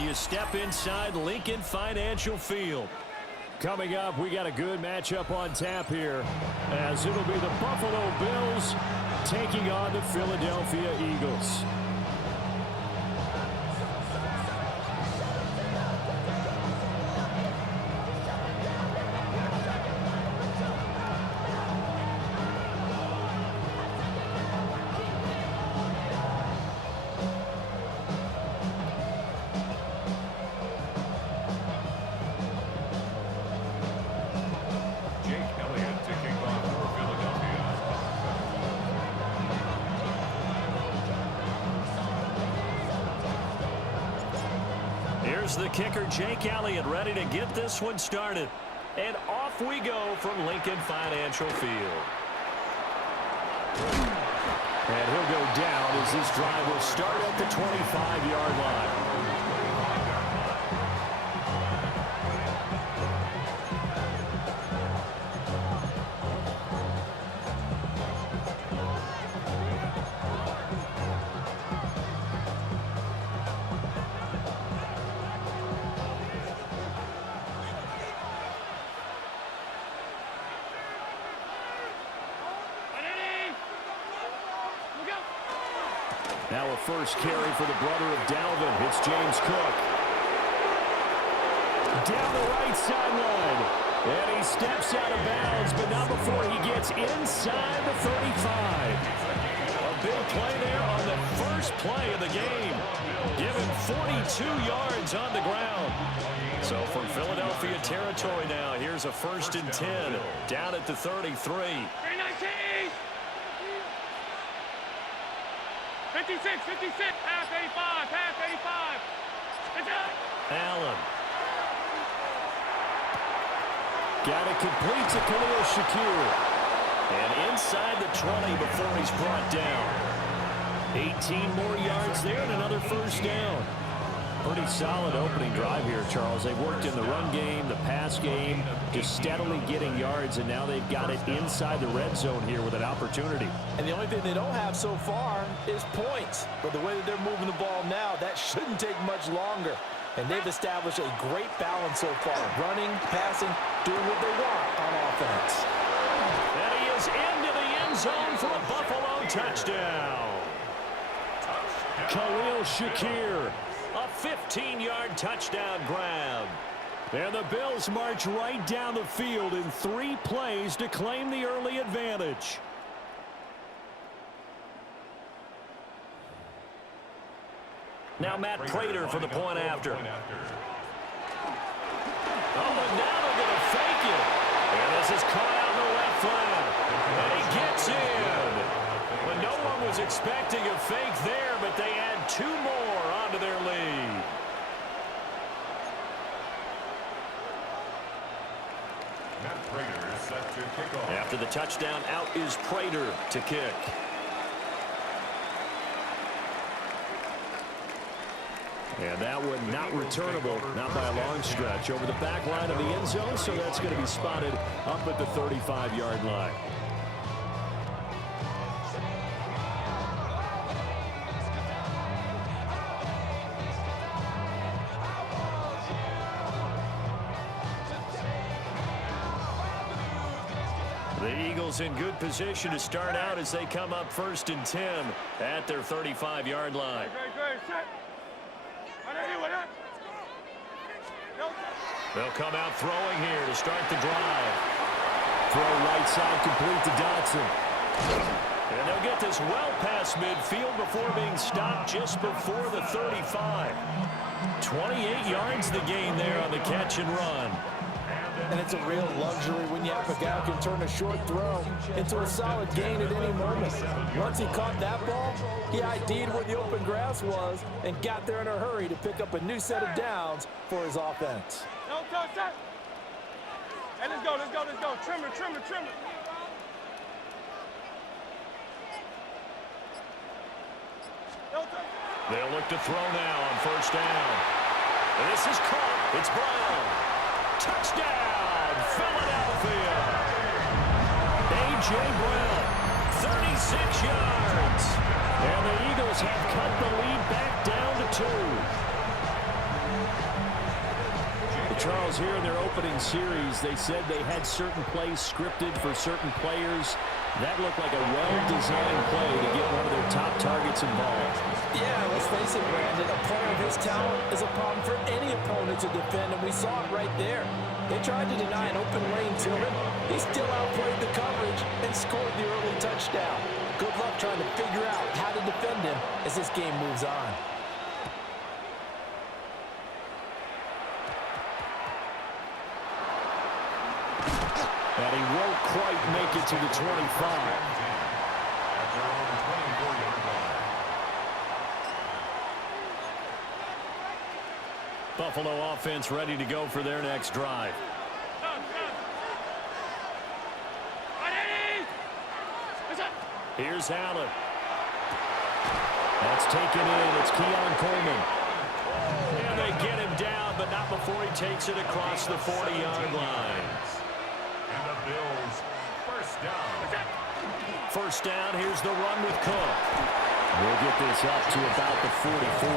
you step inside Lincoln Financial Field. Coming up, we got a good matchup on tap here, as it'll be the Buffalo Bills taking on the Philadelphia Eagles. Here's the kicker, Jake Elliott, ready to get this one started. And off we go from Lincoln Financial Field. And he'll go down as this drive will start at the 25-yard line. Now a first carry for the brother of Dalvin. It's James Cook. Down the right sideline. And he steps out of bounds, but not before he gets inside the 35. A big play there on the first play of the game. Given 42 yards on the ground. So from Philadelphia territory now, here's a 1st and 10. Down at the 33. 56, pass 85. Allen. Got it complete to Khalil Shakir. And inside the 20 before he's brought down. 18 more yards there and another first down. Pretty solid opening drive here, Charles. They've worked in the run game, the pass game, just steadily getting yards, and now they've got it inside the red zone here with an opportunity. And the only thing they don't have so far is points. But the way that they're moving the ball now, that shouldn't take much longer. And they've established a great balance so far. Running, passing, doing what they want on offense. And he is into the end zone for a Buffalo touchdown. Khalil Shakir. A 15-yard touchdown grab. And the Bills march right down the field in 3 plays to claim the early advantage. Now Matt Prater for the point after. Oh, and now they're going to fake it. And this is caught out in the left flank. And he gets in. But no one was expecting a fake there, but they add 2 more onto their lead. Set to kick off. After the touchdown, out is Prater to kick. And that one not returnable, not by a long stretch. Over the back line of the end zone, so that's going to be spotted up at the 35-yard line. The Eagles in good position to start out as they come up 1st and 10 at their 35-yard line. They'll come out throwing here to start the drive. Throw right side complete to Dotson. And they'll get this well past midfield before being stopped just before the 35. 28 yards the gain there on the catch and run. And it's a real luxury when you have a guy who can turn a short throw into a solid gain at any moment. Once he caught that ball, he ID'd where the open grass was and got there in a hurry to pick up a new set of downs for his offense. Hey, let's go. Trim it. They'll look to throw now on 1st down. And this is caught. It's Brown. Touchdown, Philadelphia. A.J. Brown, 36 yards. And the Eagles have cut the lead back down to 2. Charles, here in their opening series, they said they had certain plays scripted for certain players. That looked like a well-designed play to get one of their top targets involved. Yeah, let's face it, Brandon. A player of his talent is a problem for any opponent to defend, and we saw it right there. They tried to deny an open lane to him. He still outplayed the coverage and scored the early touchdown. Good luck trying to figure out how to defend him as this game moves on. And he won't quite make it to the 25. Buffalo offense ready to go for their next drive. Here's Allen. That's taken in. It's Keon Coleman. And they get him down, but not before he takes it across the 40-yard line. And the Bills, first down. First down, here's the run with Cook. We'll get this up to about the 44.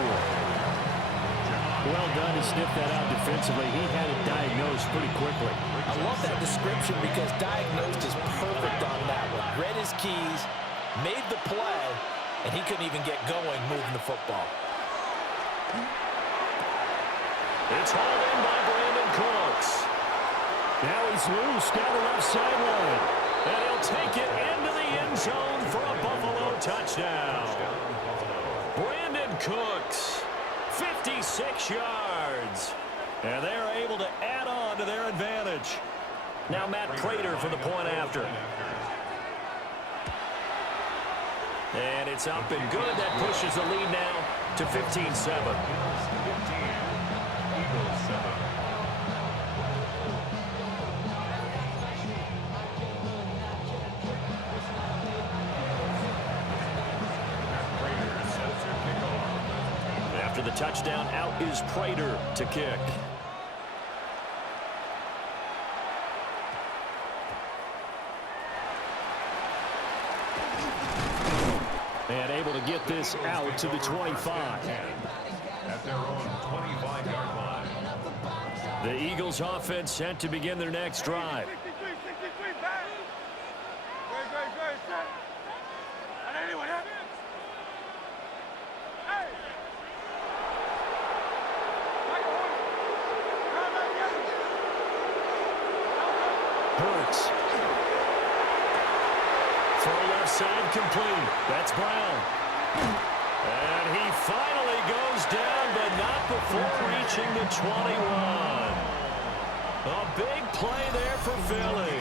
Well done to sniff that out defensively. He had it diagnosed pretty quickly. I love that description because diagnosed is perfect on that one. Read his keys, made the play, and he couldn't even get going moving the football. It's hauled in by Brandon Cooks. Now he's loose down the left sideline. And he'll take it into the end zone for a Buffalo touchdown. Brandon Cooks, 56 yards. And they're able to add on to their advantage. Now Matt Prater for the point after. And it's up and good. That pushes the lead now to 15-7. After the touchdown, out is Prater to kick. And able to get this out to the 25. At their own 25-yard line. The Eagles offense set to begin their next drive. 63, back. Great, set. And anyone have it? Hey! Hurts. Throw left side complete. That's Brown. And he finally goes down, but not before reaching the 21. A big play there for Philly.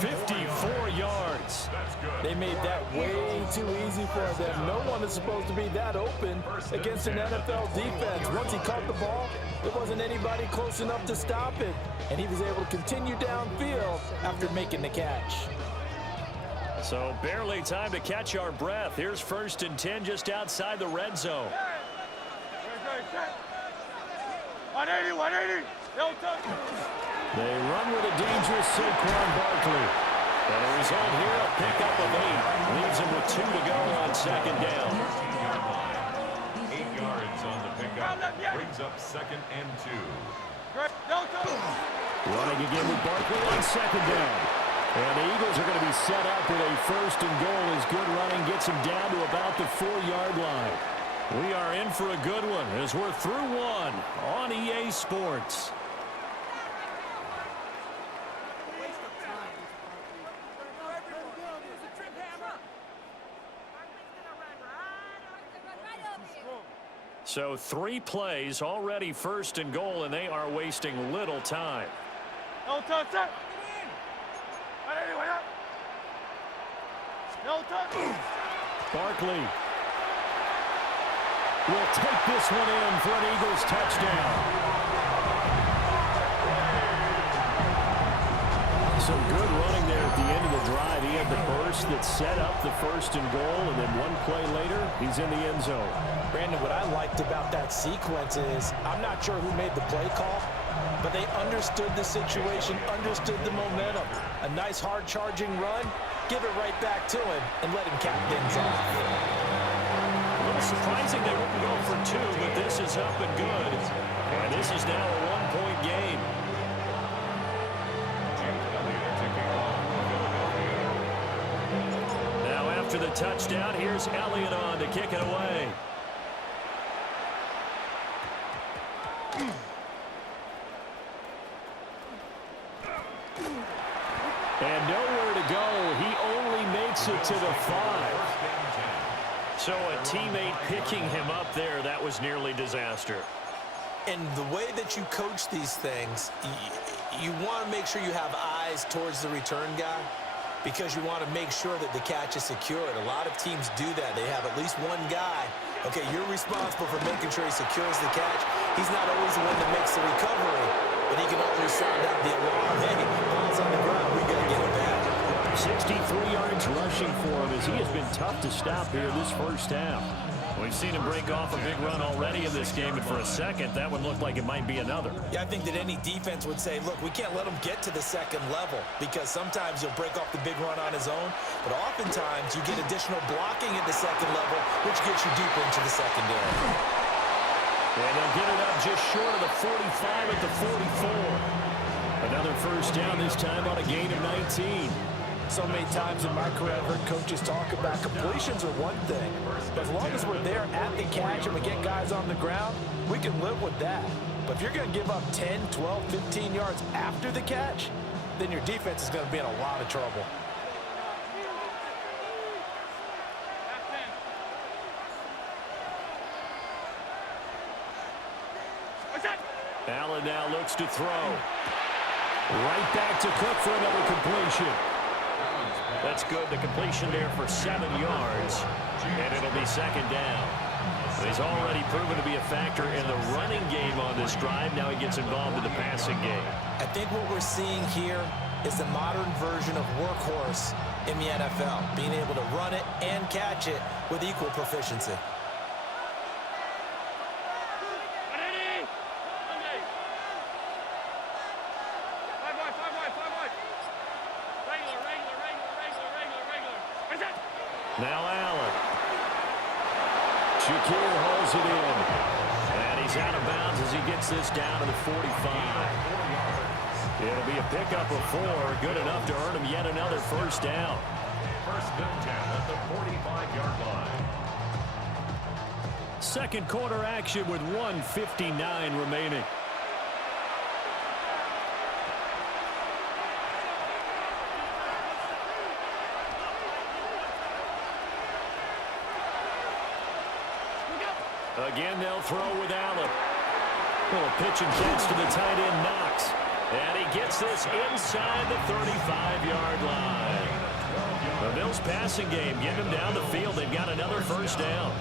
54 yards. They made that way too easy for them. No one is supposed to be that open against an NFL defense. Once he caught the ball, there wasn't anybody close enough to stop it. And he was able to continue downfield after making the catch. So barely time to catch our breath. Here's 1st and 10 just outside the red zone. Great, set. 180. No touch. They run with a dangerous Saquon Barkley. And the result here, a pickup of 8. Leaves him with 2 to go on 2nd down. 8 yards on the pickup. Brings up 2nd and 2. Great, no touch. Running again with Barkley on 2nd down. And the Eagles are going to be set up with a 1st and goal as good running gets him down to about the 4-yard line. We are in for a good one as we're through one on EA Sports. So 3 plays already 1st and goal, and they are wasting little time. No touch, set. No touch. Barkley will take this one in for an Eagles touchdown. Some good running there at the end of the drive. He had the burst that set up the 1st and goal, and then 1 play later, he's in the end zone. Brandon, what I liked about that sequence is I'm not sure who made the play call, but they understood the situation, understood the momentum. A nice hard-charging run, give it right back to him, and let him cap things off. A little surprising they wouldn't go for 2, but this is up and good. And this is now a 1-point game. touchdown. Here's Elliott on to kick it away. And nowhere to go. He only makes it to the 5. So a teammate picking him up there, that was nearly disaster. And the way that you coach these things, you want to make sure you have eyes towards the return guy because you want to make sure that the catch is secured. A lot of teams do that. They have at least one guy. Okay, you're responsible for making sure he secures the catch. He's not always the one that makes the recovery, but he can always sound out the alarm. Hey, ball's on the ground. We got to get it back. 63 yards rushing for him as he has been tough to stop here this first half. We've seen him break off a big run already in this game, and for a second, that one looked like it might be another. Yeah, I think that any defense would say, look, we can't let him get to the second level because sometimes he'll break off the big run on his own, but oftentimes you get additional blocking at the second level, which gets you deeper into the secondary. And they'll get it up just short of the 45 at the 44. Another first down, this time on a gain of 19. So many times in my career, I've heard coaches talk about completions are one thing. But as long as we're there at the catch and we get guys on the ground, we can live with that. But if you're going to give up 10, 12, 15 yards after the catch, then your defense is going to be in a lot of trouble. Allen now looks to throw. Right back to Cook for another completion. That's good. The completion there for 7 yards. And it'll be second down. He's already proven to be a factor in the running game on this drive. Now he gets involved in the passing game. I think what we're seeing here is the modern version of workhorse in the NFL, being able to run it and catch it with equal proficiency. Now Allen. Shakir holds it in. And he's out of bounds as he gets this down to the 45. It'll be a pickup of 4. Good enough to earn him yet another first down. First down at the 45-yard line. Second quarter action with 1:59 remaining. Again, they'll throw with Allen. Well, a pitch and catch to the tight end, Knox. And he gets this inside the 35-yard line. The Bills passing game, getting him down the field. They've got another first down.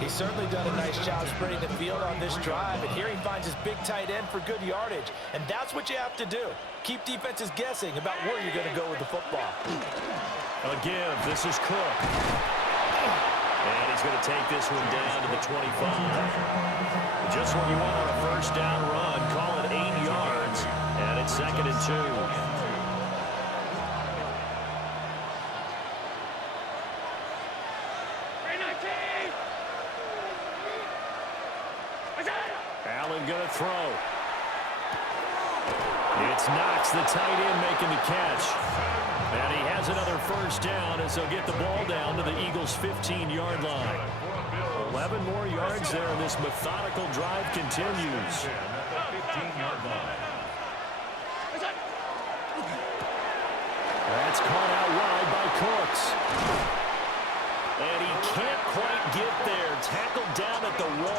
He's certainly done a nice job spreading the field on this drive, and here he finds his big tight end for good yardage. And that's what you have to do. Keep defenses guessing about where you're going to go with the football. A give. This is Cook. And he's going to take this one down to the 25. Just what you want on a first down run. Call it 8 yards. And it's 2nd and 2. Allen going to throw. It's Knox, the tight end, making the catch. And he has another first down as they'll get the ball down to the Eagles' 15-yard line. 11 more yards there, and this methodical drive continues. That's caught out wide by Cooks. And he can't quite get there. Tackled down at the 1. 14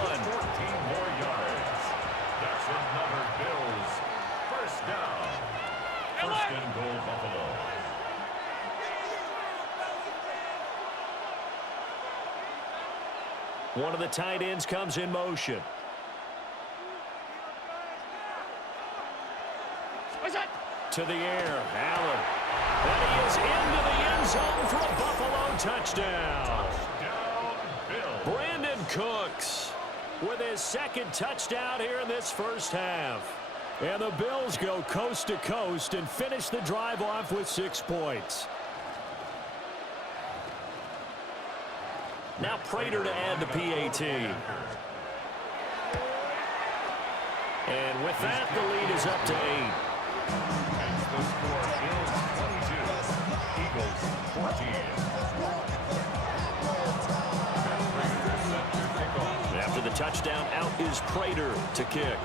more yards. That's another Bills first down. First and goal, Buffalo. One of the tight ends comes in motion. To the air, Allen. And he is into the end zone for a Buffalo touchdown. Brandon Cooks with his second touchdown here in this first half. And the Bills go coast to coast and finish the drive off with 6 points. Now Prater to add the PAT. And with that, the lead is up to 8. That's the score. Bills 22, Eagles 14. After the touchdown, out is Prater to kick.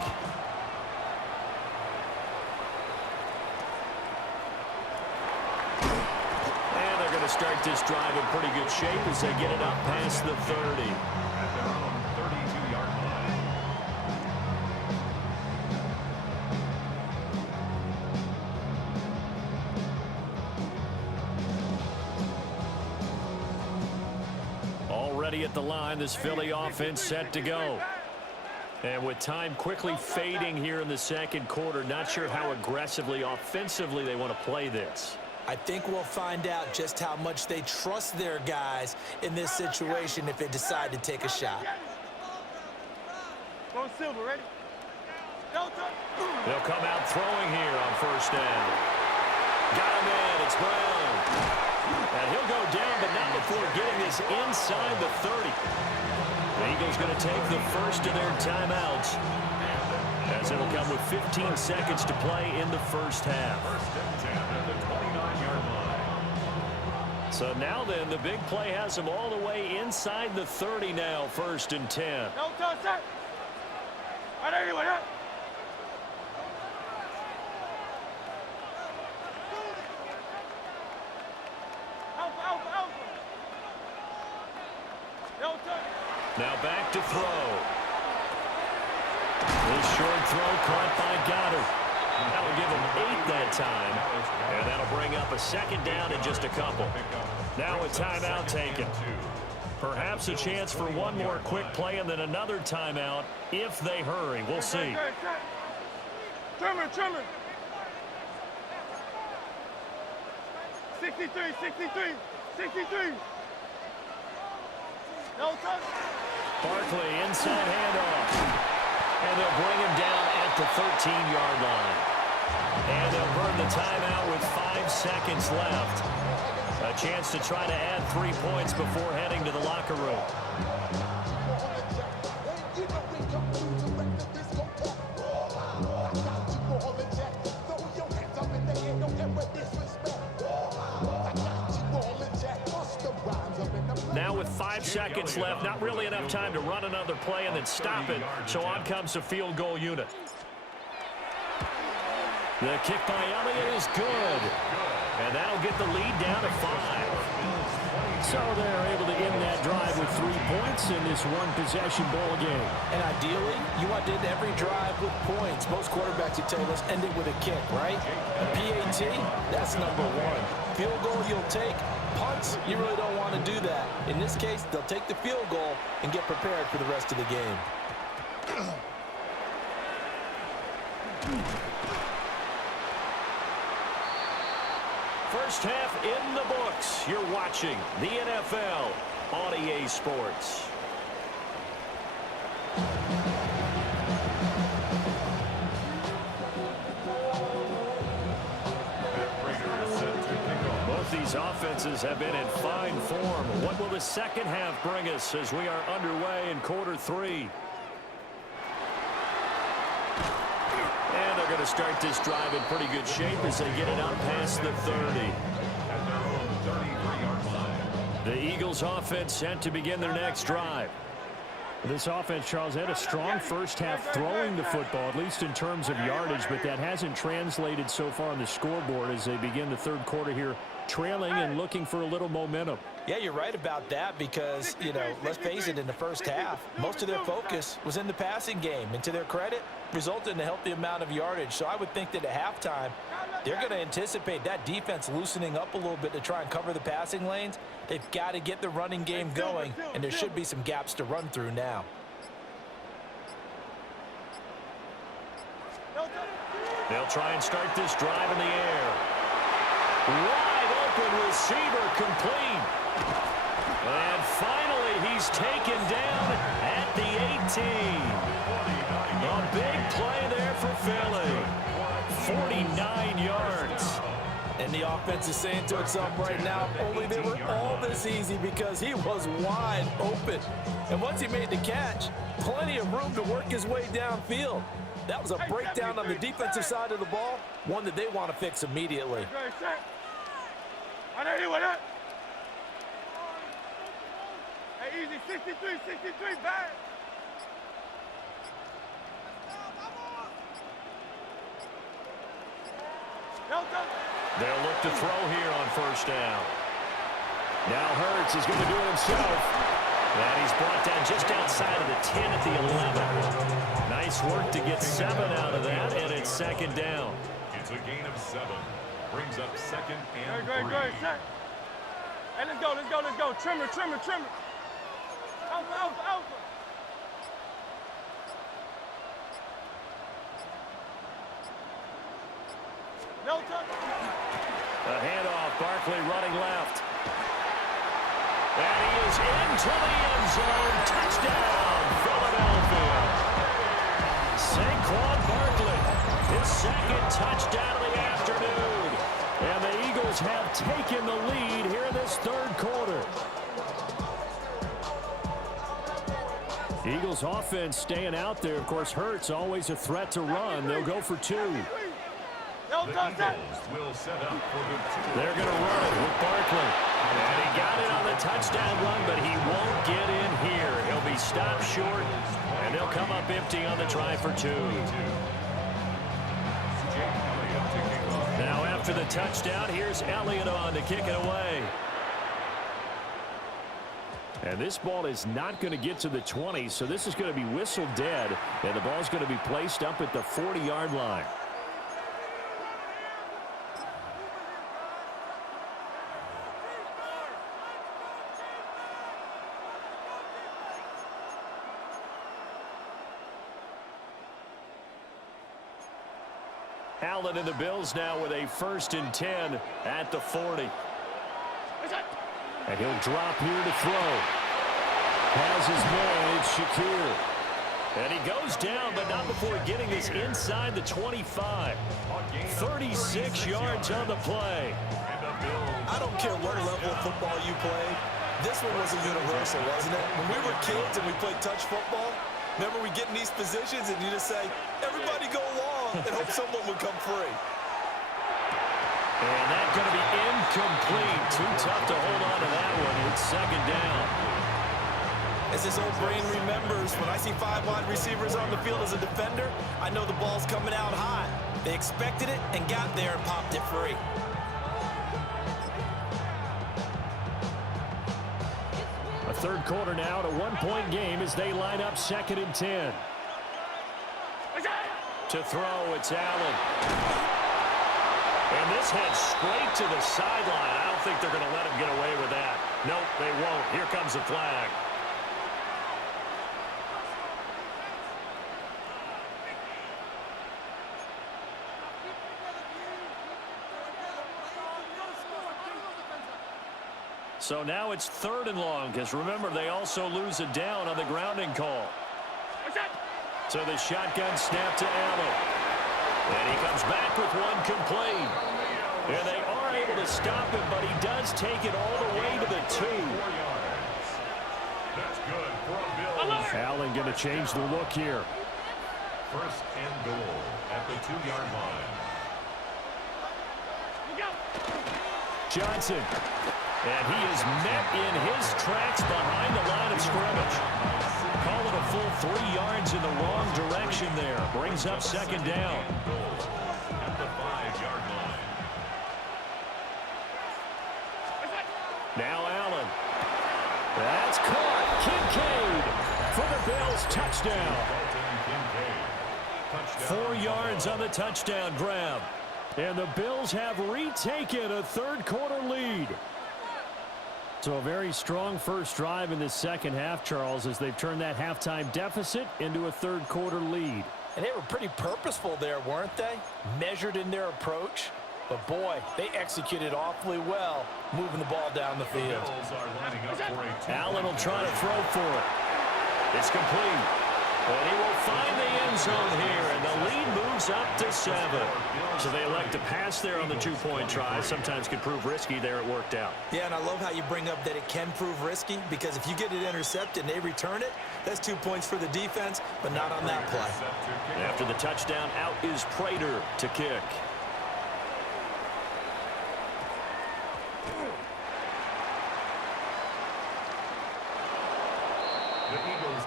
And they're going to start this drive in pretty good shape as they get it up past the 30. At their own 32-yard line. Already at the line, this Philly offense set to go. And with time quickly fading here in the second quarter, not sure how aggressively, offensively they want to play this. I think we'll find out just how much they trust their guys in this situation if they decide to take a shot. Go Silver, ready? Delta. They'll come out throwing here on first down. Got him in. It's Brown. And he'll go down, but not before getting this inside the 30. The Eagles going to take the first of their timeouts, as it'll come with 15 seconds to play in the first half. First and 10 at the 29-yard line. So now then, the big play has them all the way inside the 30 now, first and 10. No touch that. Right there, anyway, that. Alpha, alpha, alpha. No touch. Now back to throw. This short throw caught by Goddard. That'll give him 8 that time. And that'll bring up a second down in just a couple. Now a timeout taken. Perhaps a chance for one more quick play and then another timeout if they hurry. We'll see. Trimmer, trimmer. 63, 63, 63. No touch. Barkley inside handoff. And they'll bring him down at the 13-yard line. And they'll burn the timeout with 5 seconds left. A chance to try to add 3 points before heading to the locker room. Now with 5 seconds left, not really enough time to run another play and then stop it. So on comes the field goal unit. The kick by Elliott is good. And that'll get the lead down to 5. So they're able to end that drive with 3 points in this one-possession ball game. And ideally, you want to end every drive with points. Most quarterbacks, you tell us, end it with a kick, right? A PAT, that's number 1. Field goal you'll take. Punts, you really don't want to do that. In this case, they'll take the field goal and get prepared for the rest of the game. First half in the books. You're watching the NFL on EA Sports. Both these offenses have been in fine form. What will the second half bring us as we are underway in quarter 3? And they're going to start this drive in pretty good shape as they get it up past the 30. At their own 33-yard line. The Eagles offense set to begin their next drive. This offense, Charles, had a strong first half throwing the football, at least in terms of yardage, but that hasn't translated so far on the scoreboard as they begin the third quarter here, trailing and looking for a little momentum. Yeah, you're right about that because, you know, let's face it, in the first half, most of their focus was in the passing game. And to their credit, resulted in a healthy amount of yardage. So I would think that at halftime, they're going to anticipate that defense loosening up a little bit to try and cover the passing lanes. They've got to get the running game going, and there should be some gaps to run through now. They'll try and start this drive in the air. Wide open receiver complete. And finally, he's taken down at the 18. A big play there for Philly. 49 yards. And the offense is saying to itself right now, only they were all this easy because he was wide open. And once he made the catch, plenty of room to work his way downfield. That was a breakdown on the defensive side of the ball, one that they want to fix immediately. Hey, easy. 63, 63, back. Delta. They'll look to throw here on first down. Now Hurts is going to do it himself. And he's brought down just outside of the 10 at the 11. Nice work to get 7 out of that, and it's second down. It's a gain of 7. Brings up second and Great, 3. great, set. Hey, let's go, let's go, let's go. Trimmer, trimmer, trimmer. Alpha, alpha, alpha. Delta. A handoff, Barkley running left. And he is into the end zone. Touchdown, Philadelphia. Saquon Barkley, his second touchdown of the afternoon. And the Eagles have taken the lead here in this third quarter. Eagles offense staying out there. Of course, Hurts always a threat to run. They'll go for 2. The Eagles will set up for the 2. They're going to run it with Barkley. And he got it on the touchdown run, but he won't get in here. He'll be stopped short, and they'll come up empty on the try for 2. Now after the touchdown, here's Elliott on to kick it away. And this ball is not going to get to the 20, so this is going to be whistled dead, and the ball's going to be placed up at the 40-yard line. Allen and the Bills now with a 1st and 10 at the 40. And he'll drop here to throw. Has his man, it's Shakir. And he goes down, but not before getting this inside the 25. 36 yards on the play. I don't care what level of football you play. This one was a universal, wasn't it? When we were kids and we played touch football, remember we get in these positions and you just say, everybody go long, and hope someone would come free. And that's going to be incomplete. Too tough to hold on to that one. It's second down. As this old brain remembers, when I see 5 wide receivers on the field as a defender, I know the ball's coming out hot. They expected it and got there and popped it free. A third quarter now, at a 1-point game as they line up 2nd and 10. To throw, it's Allen. And this heads straight to the sideline. I don't think they're going to let him get away with that. Nope, they won't. Here comes the flag. So now it's 3rd and long, because remember, they also lose a down on the grounding call. So the shotgun snap to Allen. And he comes back with one complete. And they are able to stop him, but he does take it all the way to the 2. That's good for a Bills. Allen going to change the look here. 1st and goal at the 2-yard line. Johnson. And he is met in his tracks behind the line of scrimmage. Call it a full 3 yards in the wrong direction there. Brings up second down. At the 5-yard line. Now Allen. That's caught. Kincaid for the Bills. Touchdown. 4 yards on the touchdown grab. And the Bills have retaken a third quarter lead. So a very strong first drive in the second half, Charles, as they've turned that halftime deficit into a third quarter lead. And they were pretty purposeful there, weren't they? Measured in their approach. But boy, they executed awfully well, moving the ball down the field. Bills are lining up for a Allen will try to throw for it. It's complete. And he will find the end zone here, and the lead moves up to 7. So they elect to pass there on the 2-point try. Sometimes could prove risky. There it worked out. Yeah, and I love how you bring up that it can prove risky, because if you get it intercepted and they return it, that's 2 points for the defense, but not on that play. After the touchdown, out is Prater to kick.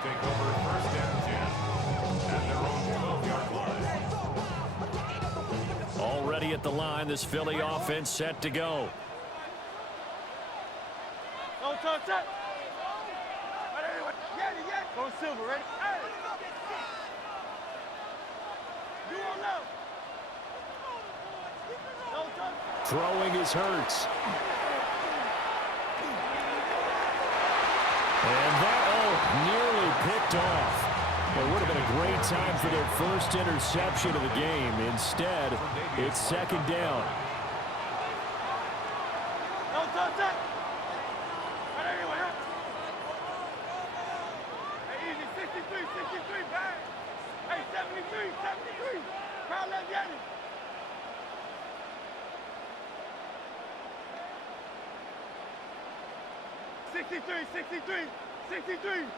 take over 1st and 10 at their own 12-yard line. Already at the line, this Philly offense set to go. Go touch it. Go Silver, ready? Hey. You won't know. Don't touch. Throwing is Hurts. And that, nearly picked off. It would have been a great time for their first interception of the game. Instead, it's 2nd down. Don't touch it. Right anyway, huh? Hey, easy, 63, 63, bang. Hey, 73, 73. Crowd left Yanni. 63, 63, 63.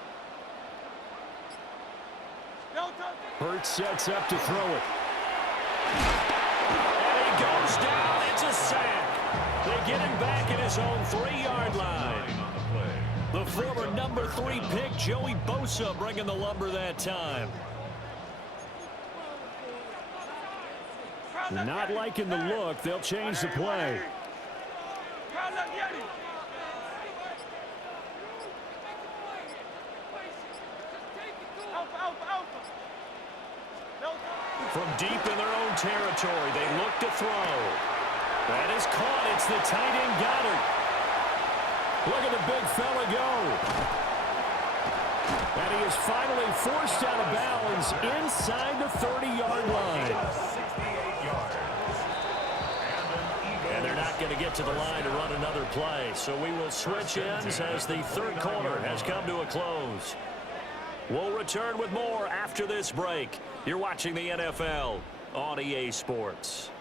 Don't touch it. Hurts sets up to throw it. And he goes down. It's a sack. They get him back at his own 3-yard line. The former number 3 pick, Joey Bosa, bringing the lumber that time. Not liking the look. They'll change the play. Crowd left Yanni. Alpha, alpha, alpha. Don't touch it. From deep in their own territory, they look to throw. That is caught. It's the tight end Goddard. Look at the big fella go. And he is finally forced out of bounds inside the 30-yard line. 68 yards. And they're not going to get to the line to run another play. So we will switch ends as the 3rd quarter has come to a close. We'll return with more after this break. You're watching the NFL on EA Sports.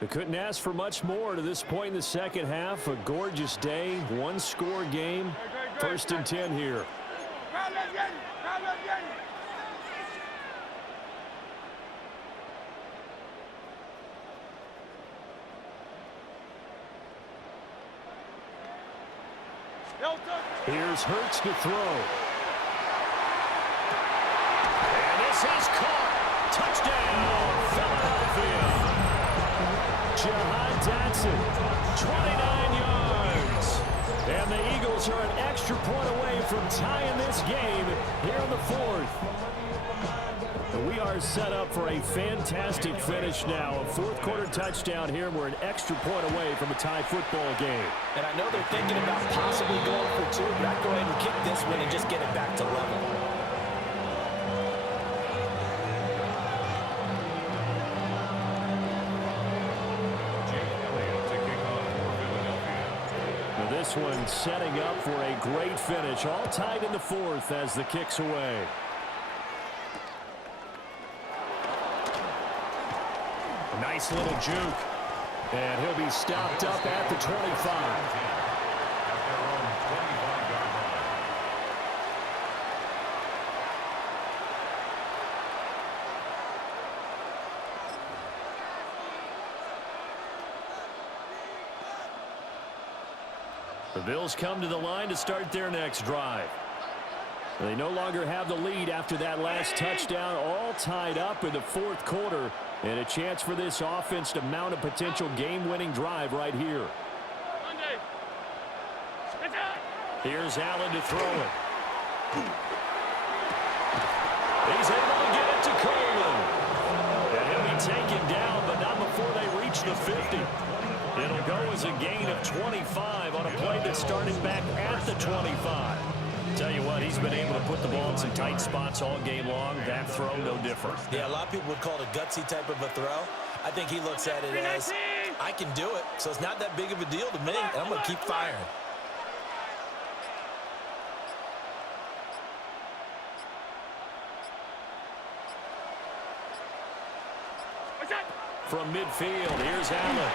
They couldn't ask for much more to this point in the 2nd half. A gorgeous day, 1-score game. 1st and 10 here. Crowd left Yanni. Crowd left Yanni. Don't touch it. Here's Hurts to throw. And this is caught. Touchdown, Philadelphia. Jahan Dotson, 29 yards. And the Eagles are an extra point away from tying this game here in the 4th. We are set up for a fantastic finish now. A 4th quarter touchdown here. We're an extra point away from a tie football game. And I know they're thinking about possibly going for 2, but I'd go ahead and kick this one and just get it back to level. Now this one setting up for a great finish. All tied in the 4th as the kick's away. Nice little juke. And he'll be stopped up at the 25. The Bills come to the line to start their next drive. They no longer have the lead after that last touchdown, all tied up in the 4th quarter, and a chance for this offense to mount a potential game-winning drive right here. Here's Allen to throw it. He's able to get it to Coleman. And he'll be taken down, but not before they reach the 50. It'll go as a gain of 25 on a play that started back at the 25. Tell you what, he's been able to put the ball in some tight spots all game long. That throw, no different. Yeah, a lot of people would call it a gutsy type of a throw. I think he looks at it as, I can do it, so it's not that big of a deal to me, and I'm going to keep firing. From midfield, here's Allen.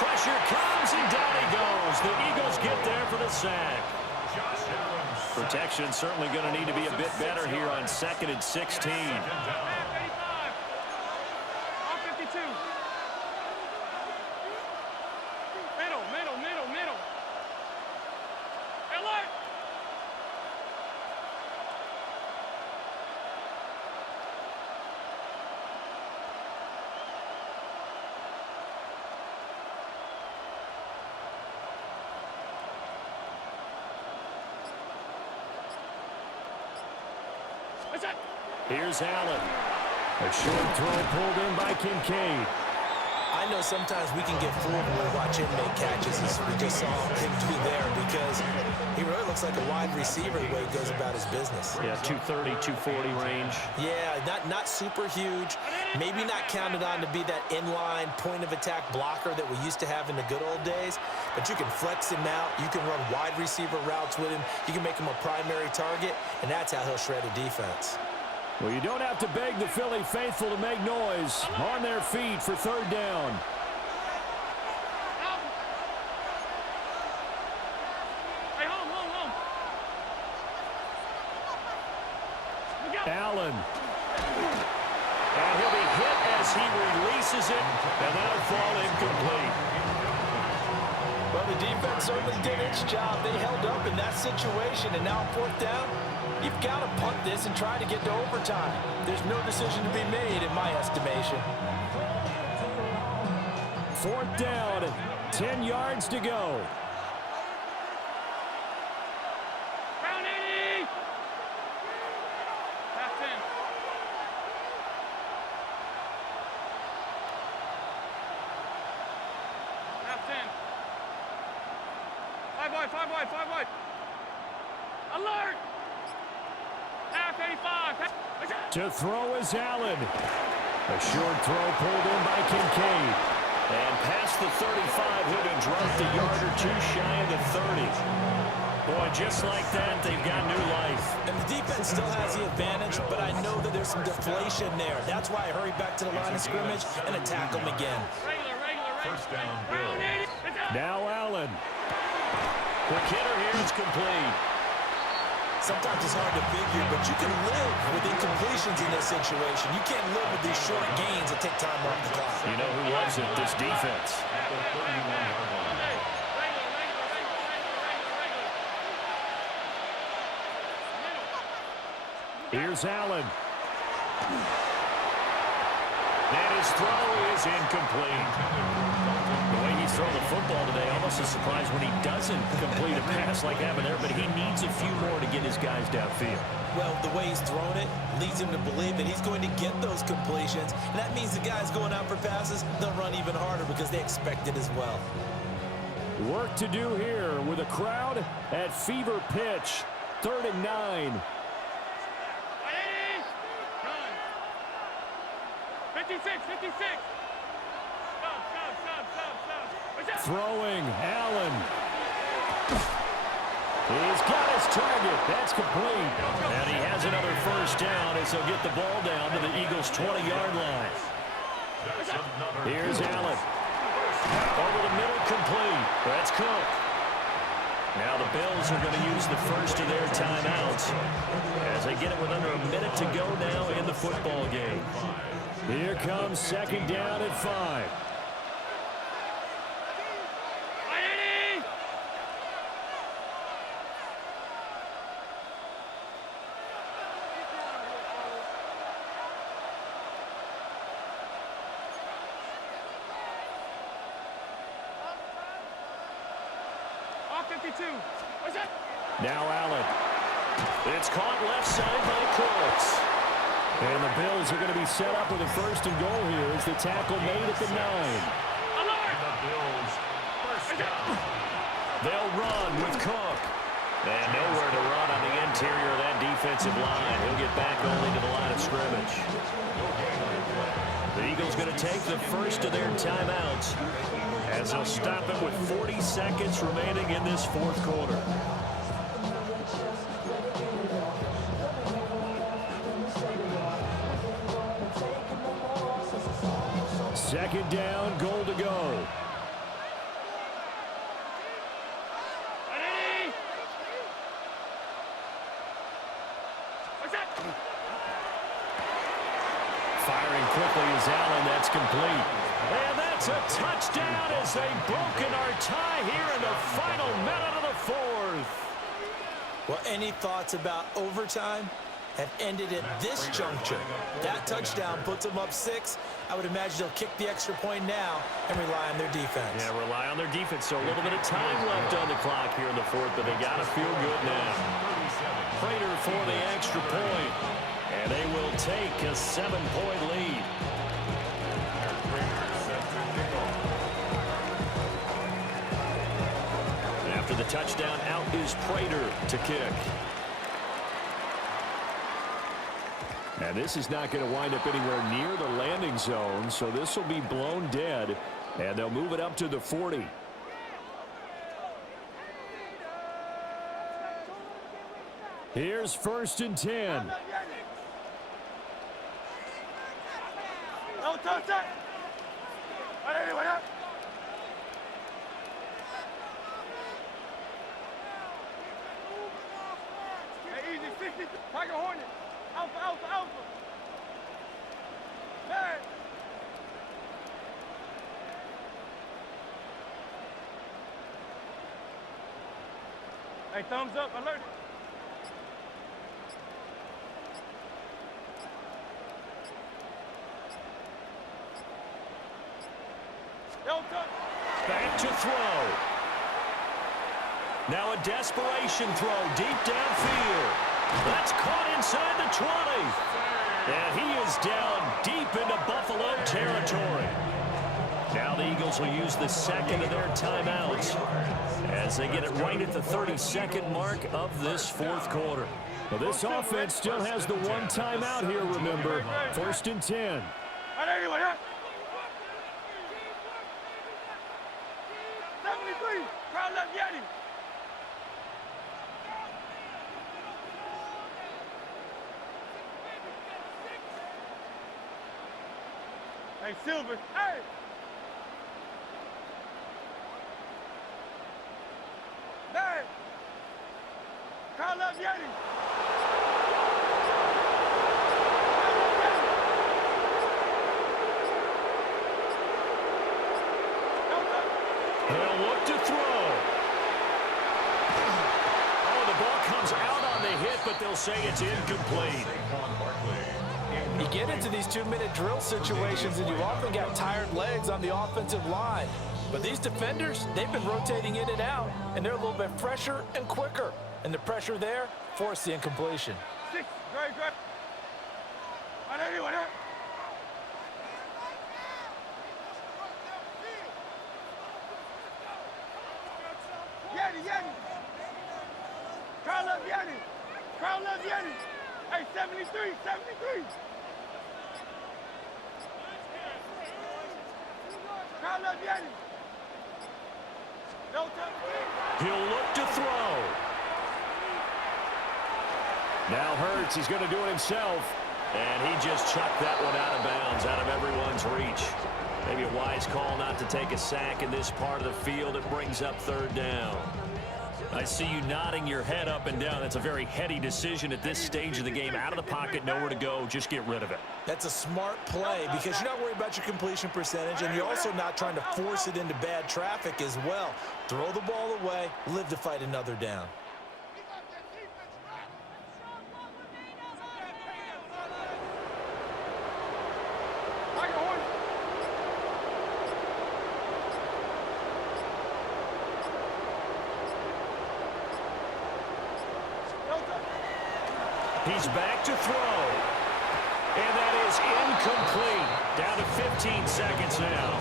Pressure comes, and down he goes. The Eagles get there for the sack. Protection certainly going to need to be a bit better here on 2nd and 16. Here's Allen. A short throw pulled in by Kincaid. I know sometimes we can get fooled when we watch him make catches, as we just saw him do there, because he really looks like a wide receiver the way he goes about his business. Yeah, 230, 240 range. Yeah, not super huge. Maybe not counted on to be that inline point-of-attack blocker that we used to have in the good old days, but you can flex him out. You can run wide receiver routes with him. You can make him a primary target, and that's how he'll shred a defense. Well, you don't have to beg the Philly faithful to make noise. On their feet for third down. Hey, home. Allen. And he'll be hit as he releases it, and that'll fall incomplete. Well, the defense certainly did its job. They held up in that situation, and now fourth down, you've got to punt this and try to get to overtime. There's no decision to be made in my estimation. Fourth down, 10 yards to go. Round 80. Half 10. Half 10. 5 wide. Alert! Half 85. To throw is Allen. A short throw pulled in by Kincaid. And past the 35, he'll be dropped a yard or two shy of the 30. Boy, just like that, they've got new life. And the defense still has the advantage, but I know that there's some deflation there. That's why I hurry back to the line of scrimmage and attack them again. First down, Bills. Now Allen. Quick hitter here, it's complete. Sometimes it's hard to figure, but you can live with incompletions in this situation. You can't live with these short gains that take time off the clock. You know who loves it? This defense. Here's Allen. And his throw is incomplete. The way he's throwing the football today, almost a surprise when he doesn't complete a pass like that there, but he needs a few more to get his guys downfield. Well, the way he's thrown it leads him to believe that he's going to get those completions, and that means the guys going out for passes, they'll run even harder because they expect it as well. Work to do here with a crowd at fever pitch. 3rd and 9. 56. Stop. Throwing, Allen. He's got his target. That's complete. And he has another first down as he'll get the ball down to the Eagles' 20-yard line. Here's Allen. Over the middle, complete. That's Cook. Now the Bills are going to use the first of their timeouts as they get it with under a minute to go now in the football game. Here comes second down at 5. Now Allen. It's caught left side by Cooks. And the Bills are going to be set up with a first and goal here as the tackle made at the 9. The Bills, first down. They'll run with Cook. And nowhere to run on the interior of that defensive line. He'll get back only to the line of scrimmage. The Eagles going to take the first of their timeouts as they'll stop it with 40 seconds remaining in this fourth quarter. Second down, goal to go. Firing quickly is Allen. That's complete. And that's a touchdown as they've broken our tie here in the final minute of the fourth. Well, any thoughts about overtime have ended at this juncture? That touchdown puts them up 6. I would imagine they'll kick the extra point now and rely on their defense. Yeah, rely on their defense. So a little bit of time left on the clock here in the fourth, but they got to feel good now. Prater for the extra point. And they will take a 7-point lead. And after the touchdown, out is Prater to kick. And this is not going to wind up anywhere near the landing zone, so this will be blown dead, and they'll move it up to the 40. Here's 1st and 10. Don't touch that. Hey, easy, 60. Tiger Hornet. Alpha, alpha, alpha. Man. Hey, thumbs up, alert. Back to throw. Now a desperation throw deep downfield. That's caught inside the 20. And he is down deep into Buffalo territory. Now the Eagles will use the second of their timeouts as they get it right at the 32nd mark of this 4th quarter. Well, this offense still has the one timeout here, remember. 1st and 10. 73, crowd left Yeti. Hey, Silver, hey! Hey! Crowd left Yeti. They'll look to throw. Oh, the ball comes out on the hit, but they'll say it's incomplete. You get into these 2-minute drill situations, and you often got tired legs on the offensive line. But these defenders, they've been rotating in and out, and they're a little bit fresher and quicker. And the pressure there forced the incompletion. 6, great. Yeti. Crowd love Yeti. Hey, 73. Crowd love Yeti. No time. He'll look to throw. Now Hurts, he's going to do it himself. And he just chucked that one out of bounds, out of everyone's reach. Maybe a wise call not to take a sack in this part of the field. It brings up 3rd down. I see you nodding your head up and down. That's a very heady decision at this stage of the game. Out of the pocket, nowhere to go. Just get rid of it. That's a smart play because you're not worried about your completion percentage, and you're also not trying to force it into bad traffic as well. Throw the ball away, live to fight another down. He's back to throw. And that is incomplete. Down to 15 seconds now.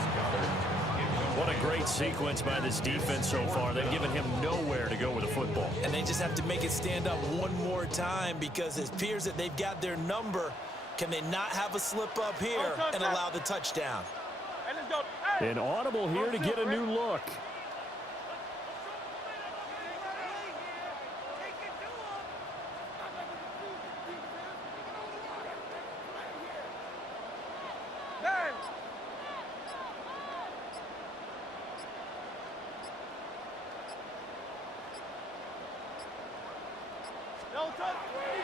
What a great sequence by this defense so far. They've given him nowhere to go with the football. And they just have to make it stand up one more time because it appears that they've got their number. Can they not have a slip up here and allow the touchdown? Hey, let's go. Hey. An audible here to get a new look.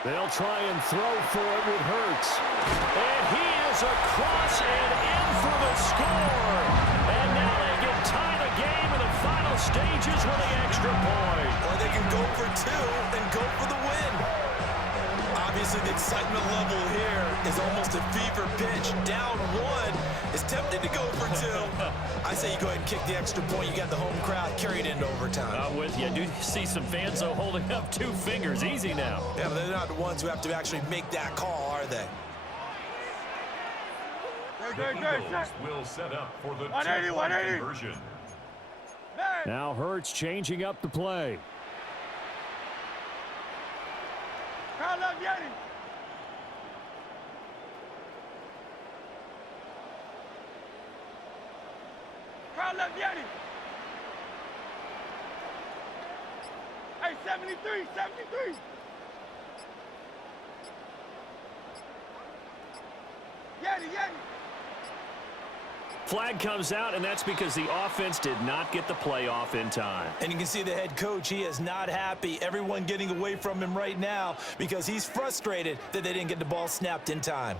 They'll try and throw for it with Hurts. And he is across and in for the score. And now they can tie the game in the final stages with the extra point. Or they can go for 2 and go for the win. Obviously, the excitement level here is almost a fever pitch. Down one is tempted to go for two. I say you go ahead and kick the extra point. You got the home crowd carried into overtime. I'm with you. I do see some fans, though, holding up 2 fingers. Easy now. Yeah, but they're not the ones who have to actually make that call, are they? Eagles will set up for the 180, 2-point 180. conversion. Now Hurts changing up the play. Crowd left Yeti. Crowd left Yeti. Hey, 73, 73. Yeti, Yeti. Flag comes out, and that's because the offense did not get the play off in time. And you can see the head coach, he is not happy. Everyone getting away from him right now because he's frustrated that they didn't get the ball snapped in time.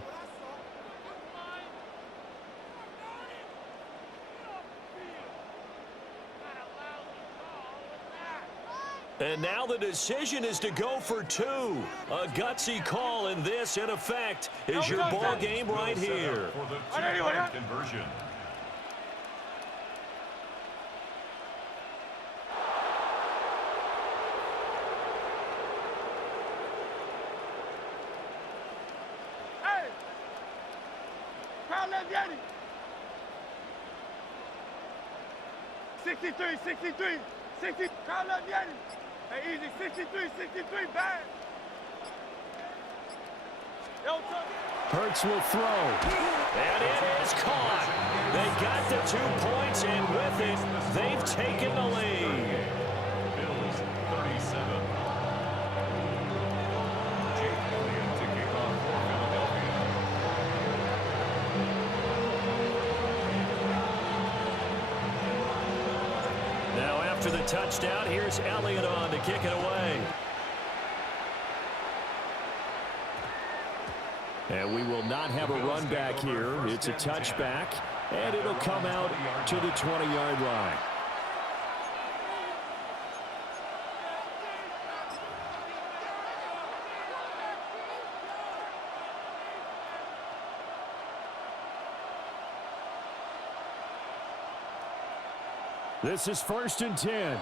And now the decision is to go for 2. A gutsy call, and this, in effect, is your ball game right here. For the 2-point conversion. Hey. Crowd left Yeti. 63, 63, 60. Crowd left Yeti. Hey, easy. 63, 63, bad. Yo, Tuck. Hurts will throw. And it is caught. They got the 2 points, and with it, they've taken the lead. Bills 37. Jake Elliott to kick off for Philadelphia. Now after the touchdown, here's Elliott on to kick it away. And we will not have a run back here. It's a touchback, and it'll come out to the 20-yard line. This is 1st and 10.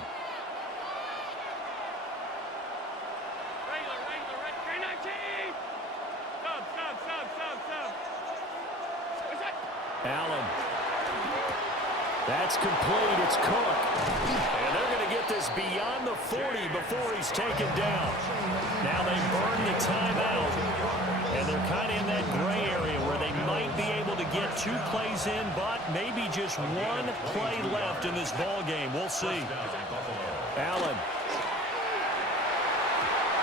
Allen. That's complete. It's Cook. And they're going to get this beyond the 40 before he's taken down. Now they burn the timeout. And they're kind of in that gray area where they might be able to get 2 plays in, but maybe just 1 play left in this ball game. We'll see. Allen.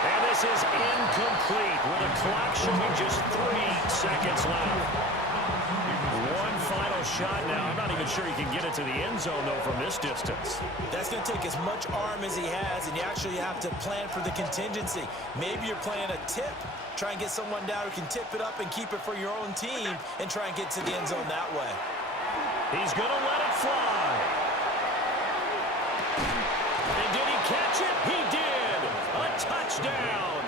And this is incomplete with the clock showing just 3 seconds left. One final shot now. I'm not even sure he can get it to the end zone, though, from this distance. That's going to take as much arm as he has, and you actually have to plan for the contingency. Maybe you're playing a tip. Try and get someone down who can tip it up and keep it for your own team and try and get to the end zone that way. He's going to let it fly. And did he catch it? He did. A touchdown.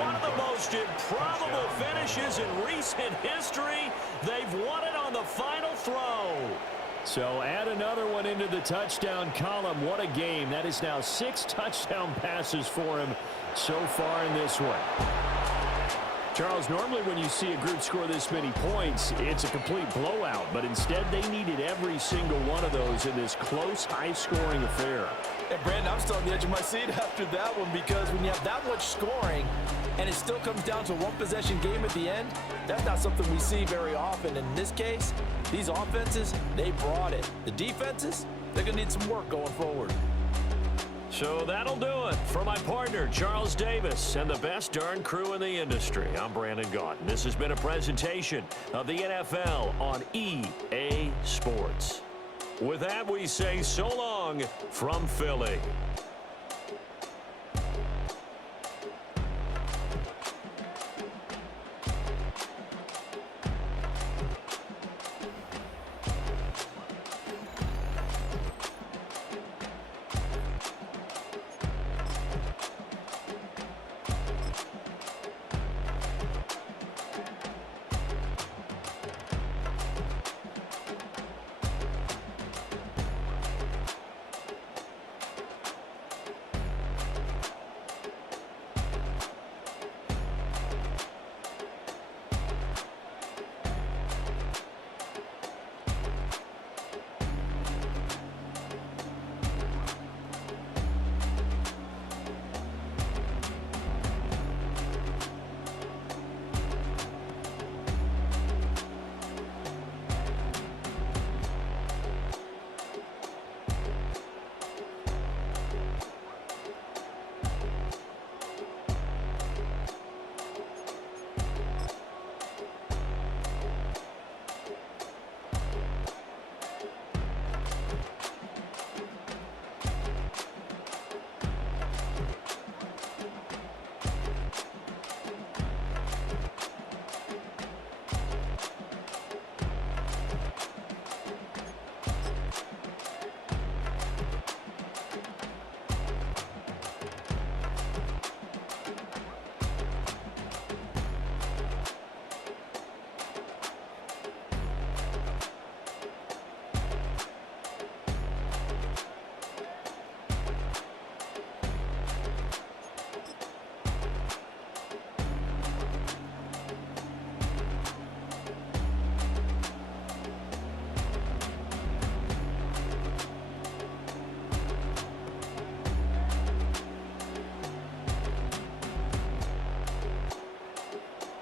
One of the most improbable finishes in recent history. They've won it on the final throw. So add another one into the touchdown column. What a game. That is now 6 touchdown passes for him so far in this one. Charles, normally when you see a group score this many points, it's a complete blowout. But instead, they needed every single one of those in this close, high-scoring affair. And Brandon, I'm still on the edge of my seat after that one because when you have that much scoring and it still comes down to a 1-possession game at the end, that's not something we see very often. In this case, these offenses, they brought it. The defenses, they're going to need some work going forward. So that'll do it for my partner, Charles Davis, and the best darn crew in the industry. I'm Brandon Gaunt. This has been a presentation of the NFL on EA Sports. With that, we say so long from Philly.